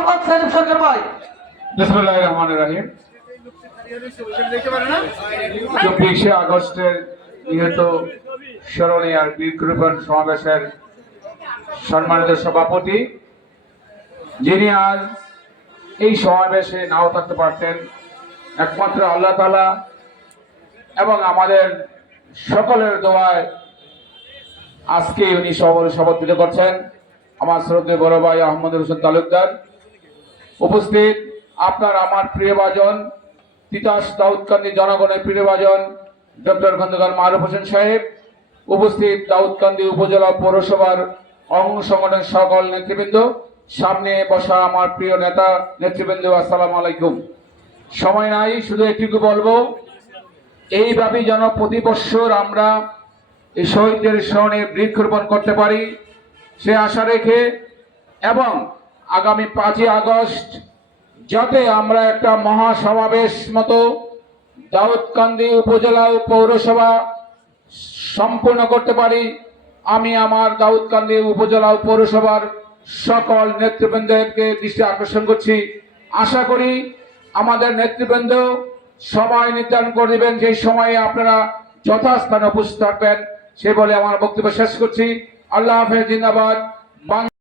মোহাম্মদ সেলিম সরকার ভাই। বিসমিল্লাহির রহমানির রহিম। 24শে আগস্টের নিহত স্মরণে আর বৃক্ষরোপণ সমাবেশের সম্মানিত সভাপতি, যিনি আজ এই সমাবেশে নাও থাকতে পারতেন, একমাত্র আল্লাহ তাআলা এবং আমাদের সকলের দোয়ায় আজকে উনি সভাপতিত্ব করছেন আমার শ্রদ্ধেয় বড় ভাই আহমদ হোসেন তালুকদার। উপস্থিত আপনার আমার প্রিয়ভাজন তিতাস দাউদকান্দি জনগণের প্রিয়ভাজন ডক্টর খন্দকার মারুফ হোসেন সাহেব, উপস্থিত দাউদকান্দি উপজেলা পৌরসভার অঙ্গ সংগঠনের সকল নেতৃবৃন্দ, সামনে বসা আমার প্রিয় নেতা নেতৃবৃন্দ, আসসালামু আলাইকুম। সময় নাই, শুধু এটুকু বলবো, এইভাবেই যেন প্রতি বৎসর আমরা এই শহীদদের স্মরণে বৃক্ষরোপণ করতে পারি সে আশা রেখে, এবং আগামী 5ই আগস্ট যাতে আমরা একটা মহাসমাবেশ মতো দাউদকান্দি উপজেলা ও পৌরসভা সম্পূর্ণ করতে পারি, আমি আমার দাউদকান্দি উপজেলা ও পৌরসভার সকল নেতৃবৃন্দকে দৃষ্টি আকর্ষণ করছি। আশা করি আমাদের নেতৃবৃন্দ সময় নির্ধারণ করে দেবেন, যে সময়ে আপনারা যথাস্থানে উপস্থিত থাকবেন। সে বলে আমার বক্তব্য শেষ করছি। আল্লাহ হাফেজ, জিন্দাবাদ।